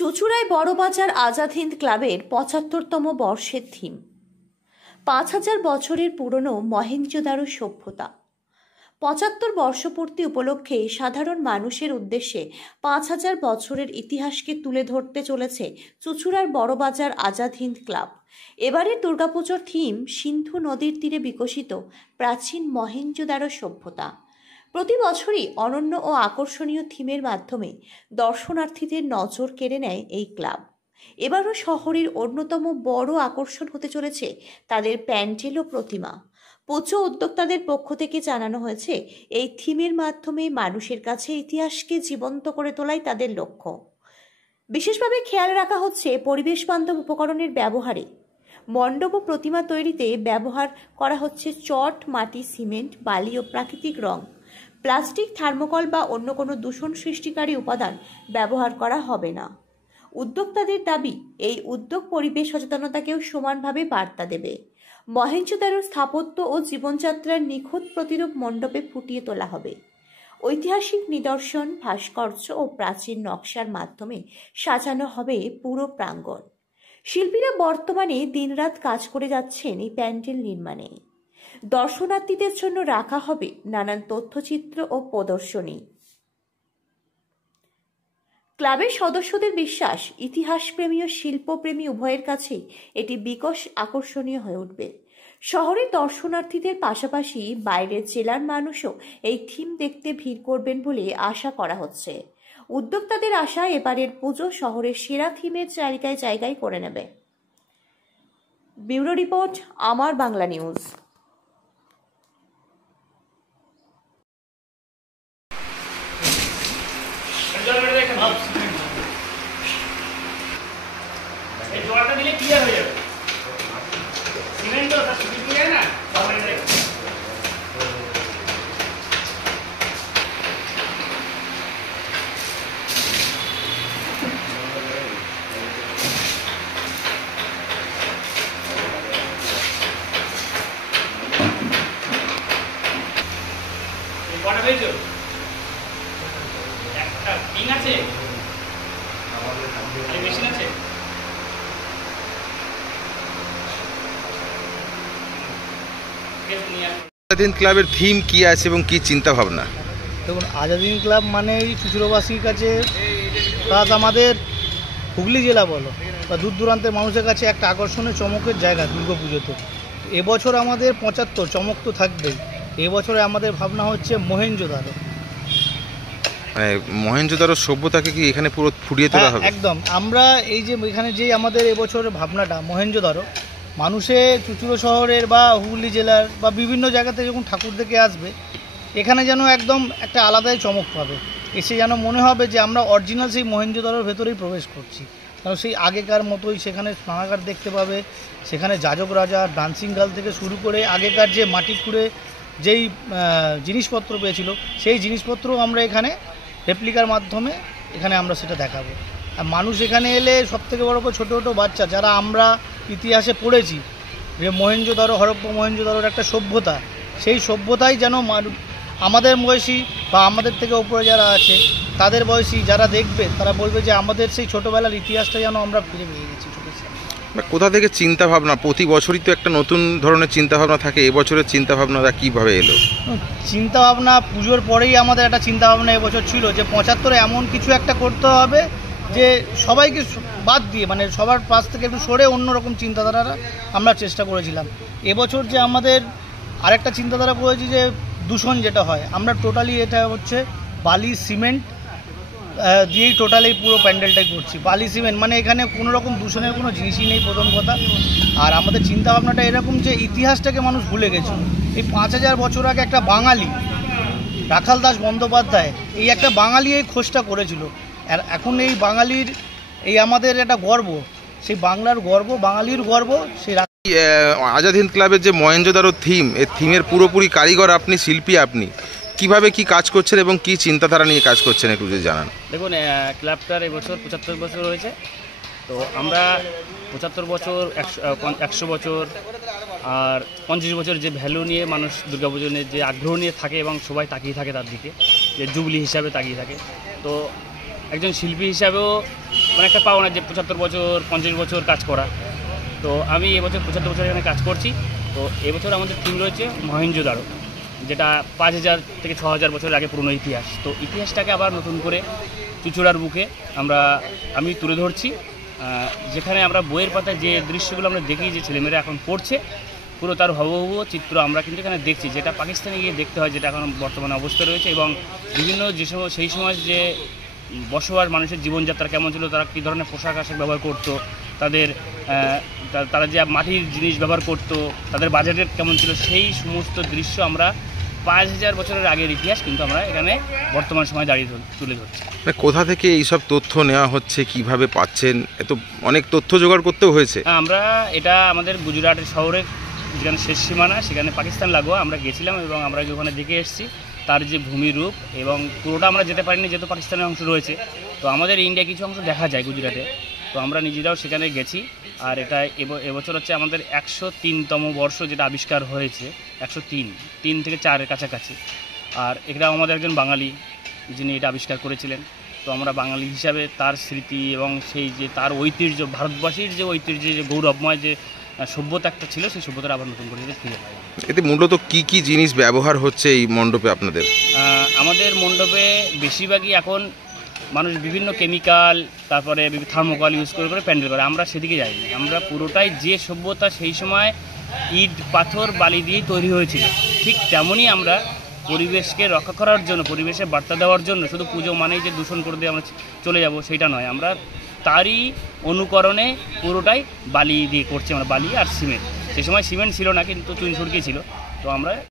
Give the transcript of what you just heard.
চুঁচুড়ায় বড়বাজার আজাদ হিন্দ ক্লাবের ৭৫তম বর্ষের থিম ৫,০০০ বছরের পুরনো মহেঞ্জোদারো সভ্যতা। ৭৫ বর্ষপূর্তি উপলক্ষে সাধারণ মানুষের উদ্দেশ্যে ৫,০০০ বছরের ইতিহাসকে তুলে ধরতে চলেছে চুঁচুড়ার বড়বাজার আজাদ হিন্দ ক্লাব। এবারের দুর্গাপুজোর থিম সিন্ধু নদীর তীরে বিকশিত প্রাচীন মহেঞ্জোদারো সভ্যতা। প্রতি বছরই অনন্য ও আকর্ষণীয় থিমের মাধ্যমে দর্শনার্থীদের নজর কেড়ে নেয় এই ক্লাব। এবারও শহরের অন্যতম বড় আকর্ষণ হতে চলেছে তাদের প্যান্ডেল ও প্রতিমা। পুজো উদ্যোক্তাদের পক্ষ থেকে জানানো হয়েছে, এই থিমের মাধ্যমে মানুষের কাছে ইতিহাসকে জীবন্ত করে তোলাই তাদের লক্ষ্য। বিশেষভাবে খেয়াল রাখা হচ্ছে পরিবেশ বান্ধব উপকরণের ব্যবহারে। মণ্ডপ ও প্রতিমা তৈরিতে ব্যবহার করা হচ্ছে চট, মাটি, সিমেন্ট, বালি ও প্রাকৃতিক রং। প্লাস্টিক, থার্মোকল বা অন্য কোনো দূষণ সৃষ্টিকারী উপাদান ব্যবহার করা হবে না। উদ্যোক্তাদের দাবি, এই উদ্যোগ পরিবেশ সচেতনতাকেও সমানভাবে বার্তা দেবে। মহেঞ্জোদারোর স্থাপত্য ও জীবনযাত্রার নিখুঁত প্রতিরূপ মণ্ডপে ফুটিয়ে তোলা হবে। ঐতিহাসিক নিদর্শন, ভাস্কর্য ও প্রাচীন নকশার মাধ্যমে সাজানো হবে পুরো প্রাঙ্গণ। শিল্পীরা বর্তমানে দিনরাত কাজ করে যাচ্ছেন এই প্যান্ডেল নির্মাণে। দর্শনার্থীদের জন্য রাখা হবে নানান তথ্যচিত্র ও প্রদর্শনী। ক্লাবের সদস্যদের বিশ্বাস, ইতিহাসপ্রেমী ও শিল্পপ্রেমী উভয়ের কাছেই এটি বিকশ আকর্ষণীয় হয়ে উঠবে। শহরের দর্শনার্থীদের পাশাপাশি বাইরের জেলার মানুষও এই থিম দেখতে ভিড় করবেন বলে আশা করা হচ্ছে। উদ্যোক্তাদের আশা, এবারের পুজো শহরের সেরা থিমের জায়গায় জায়গায় করে নেবে। ব্যুরো রিপোর্ট, আমার বাংলা নিউজ। জলটা দিলে ক্লিয়ার হয়ে যাবে। সিমেন্ট তো শুধু ক্লিয়ার না, কটা হয়েছে? একটা রিং আছে, মেশিন আছে। আজাদ হিন্দ ক্লাবের থিম কি আছে এবং কি চিন্তা ভাবনা? দেখুন, আজাদ হিন্দ ক্লাব মানেই চুঁচুড়াবাসীর কাছে, প্লাস আমাদের হুগলি জেলা বলো বা দূর দূরান্তের মানুষের কাছে একটা আকর্ষণীয় চমকের জায়গা দুর্গাপুজোতে। এবছর আমাদের ৭৫, চমক তো থাকবেই। এবছরে আমাদের ভাবনা হচ্ছে মহেঞ্জোদারো। মানে মহেঞ্জোদারো সভ্যতাকে কি এখানে পুরো ফুটিয়ে তোলা হবে? একদম। আমরা এই যে এখানে যে আমাদের এবছরের ভাবনাটা মহেঞ্জোদারো, মানুষে চুঁচুড়ো শহরের বা হুগলি জেলার বা বিভিন্ন জায়গা থেকে যখন ঠাকুর দেখে আসবে, এখানে যেন একদম একটা আলাদাই চমক পাবে। এসে যেন মনে হবে যে আমরা অরিজিনাল সেই মহেঞ্জোদারোর ভেতরেই প্রবেশ করছি। কারণ সেই আগেকার মতোই সেখানে স্নানাগার দেখতে পাবে, সেখানে যাজক রাজা, ডান্সিং গার্ল থেকে শুরু করে আগেকার যে মাটি খুঁড়ে যেই জিনিসপত্র পেয়েছিল, সেই জিনিসপত্রও আমরা এখানে রেপ্লিকার মাধ্যমে এখানে আমরা সেটা দেখাবো। আর মানুষ এখানে এলে সবথেকে বড় করে ছোটো ছোটো বাচ্চা, যারা আমরা ইতিহাসে পড়েছি যে মহেঞ্জোদারো, হরপ্পা মহেঞ্জোদারোর একটা সভ্যতা, সেই সভ্যতাই যেন আমাদের বয়সী বা আমাদের থেকে উপরে যারা আছে তাদের বয়সী যারা দেখবে, তারা বলবে যে আমাদের সেই ছোটোবেলার ইতিহাসটা যেন আমরা ফিরে পেয়ে গেছি। কোথা থেকে চিন্তা ভাবনা? প্রতি বছরই তো একটা নতুন ধরনের চিন্তা ভাবনা থাকে, এবছরের চিন্তা ভাবনাটা কীভাবে এলো? চিন্তা ভাবনা পুজোর পরেই আমাদের একটা চিন্তা ভাবনা এবছর ছিল যে ৭৫ এমন কিছু একটা করতে হবে যে সবাইকে বাদ দিয়ে, মানে সবার পাশ থেকে একটু সরে অন্যরকম চিন্তাধারা আমরা চেষ্টা করেছিলাম। এবছর যে আমাদের আরেকটা চিন্তাধারা করেছি যে দূষণ যেটা হয়, আমরা টোটালি এটা হচ্ছে বালি সিমেন্ট দিয়েই টোটালি পুরো প্যান্ডেলটাই করছি। বালি সিমেন্ট মানে এখানে কোনো রকম দূষণের কোনো জিনিসই নেই, প্রথম কথা। আর আমাদের চিন্তাভাবনাটা এরকম যে ইতিহাসটাকে মানুষ ভুলে গেছে। এই ৫,০০০ বছর আগে একটা বাঙালি রাখাল দাস বন্দ্যোপাধ্যায়, এই একটা বাঙালি এই খোঁজটা করেছিল। আর এখন এই বাঙালির, এই আমাদের একটা গর্ব, সেই বাংলার গর্ব, বাঙালির গর্ব। সেই আজাদ হিন্দ ক্লাবের যে মহেঞ্জোদারো থিম, এই থিমের পুরোপুরি কারিগর আপনি, শিল্পী আপনি। কিভাবে কি কাজ করছেন এবং কি চিন্তাধারা নিয়ে কাজ করছেন একটু যদি জানান। দেখুন, ক্লাবটার এবছর ৭৫ বছর হয়েছে। তো আমরা ৭৫ বছর, ১০০ বছর আর ৫০ বছর যে ভ্যালু নিয়ে মানুষ দুর্গাপুজো নিয়ে যে আগ্রহ নিয়ে থাকে এবং সবাই তাকিয়ে থাকে তার দিকে, যে জুবলি হিসাবে তাকিয়ে থাকে। তো একজন শিল্পী হিসাবেও মানে একটা পাওনা যে 75 বছর 50 বছর কাজ করা। তো আমি এবছর 75 বছর এখানে কাজ করছি। তো এবছর আমাদের থিম রয়েছে মহেঞ্জোদারো, যেটা 5000 থেকে 6000 বছর আগে পুরনো ইতিহাস। তো ইতিহাসটাকে আবার নতুন করে চুঁচুড়ার বুকে আমি তুলে ধরছি, যেখানে আমরা বইয়ের পাতায় যে দৃশ্যগুলো আমরা দেখি যে ছেলেমেয়েরা এখন পড়ছে, পুরো তার হুবহু চিত্র আমরা কিন্তু এখানে দেখছি, যেটা পাকিস্তানে গিয়ে দেখতে হয়, যেটা এখন বর্তমানে অবস্থা রয়েছে। এবং বিভিন্ন যে সময় সেই সময় যে বসবাস, মানুষের জীবনযাত্রা কেমন ছিল, তারা কী ধরনের পোশাক আশাক ব্যবহার করতো, তারা যে মাটির জিনিস ব্যবহার করতো, তাদের বাজেটের কেমন ছিল, সেই সমস্ত দৃশ্য আমরা 5000 বছরের আগের ইতিহাস কিন্তু আমরা এখানে বর্তমান সময় দাঁড়িয়ে তুলে ধরছি। কোথা থেকে এইসব তথ্য নেওয়া হচ্ছে, কিভাবে পাচ্ছেন? এত অনেক তথ্য জোগাড় করতেও হয়েছে। আমরা এটা আমাদের গুজরাটের শহরে, যেখানে শেষ সীমানা, সেখানে পাকিস্তান লাগোয়া আমরা গেছিলাম এবং আমরা ওখানে দেখে এসেছি তার যে ভূমিরূপ, এবং পুরোটা আমরা যেতে পারিনি যেহেতু পাকিস্তানের অংশ রয়েছে। তো আমাদের ইন্ডিয়া কিছু অংশ দেখা যায় গুজরাটে, তো আমরা নিজেরাও সেখানে গেছি। আর এটা এবছর হচ্ছে আমাদের 103তম বর্ষ যেটা আবিষ্কার হয়েছে, 103 থেকে 4-এর কাছাকাছি। আর এটা আমাদের একজন বাঙালি যিনি এটা আবিষ্কার করেছিলেন। তো আমরা বাঙালি হিসাবে তার স্মৃতি এবং সেই যে তার ঐতিহ্য, ভারতবাসীর যে ঐতিহ্য, যে গৌরবময় যে সভ্যতা একটা ছিল, সেই সভ্যতাটা আবার নতুন করে ফিরে পাই। এতে মূলত কি কি জিনিস ব্যবহার হচ্ছে এই মণ্ডপে আপনাদের? আমাদের মণ্ডপে বেশিরভাগই এখন মানুষ বিভিন্ন কেমিক্যাল, তারপরে থার্মোকল ইউজ করে প্যান্ডেল করে। আমরা সেদিকে যাইনি, আমরা পুরোটাই যে সভ্যতা সেই সময় ইট পাথর বালি দিয়েই তৈরি হয়েছিল, ঠিক তেমনই আমরা পরিবেশকে রক্ষা করার জন্য, পরিবেশে বার্তা দেওয়ার জন্য, শুধু পুজো মানেই যে দূষণ করে দিয়ে আমরা চলে যাব সেটা নয়, আমরা তারই অনুকরণে পুরোটাই বালি দিয়ে করছি। আমরা বালি আর সিমেন্ট, সেই সময় সিমেন্ট ছিল না কিন্তু চুন সুরকি ছিল। তো আমরা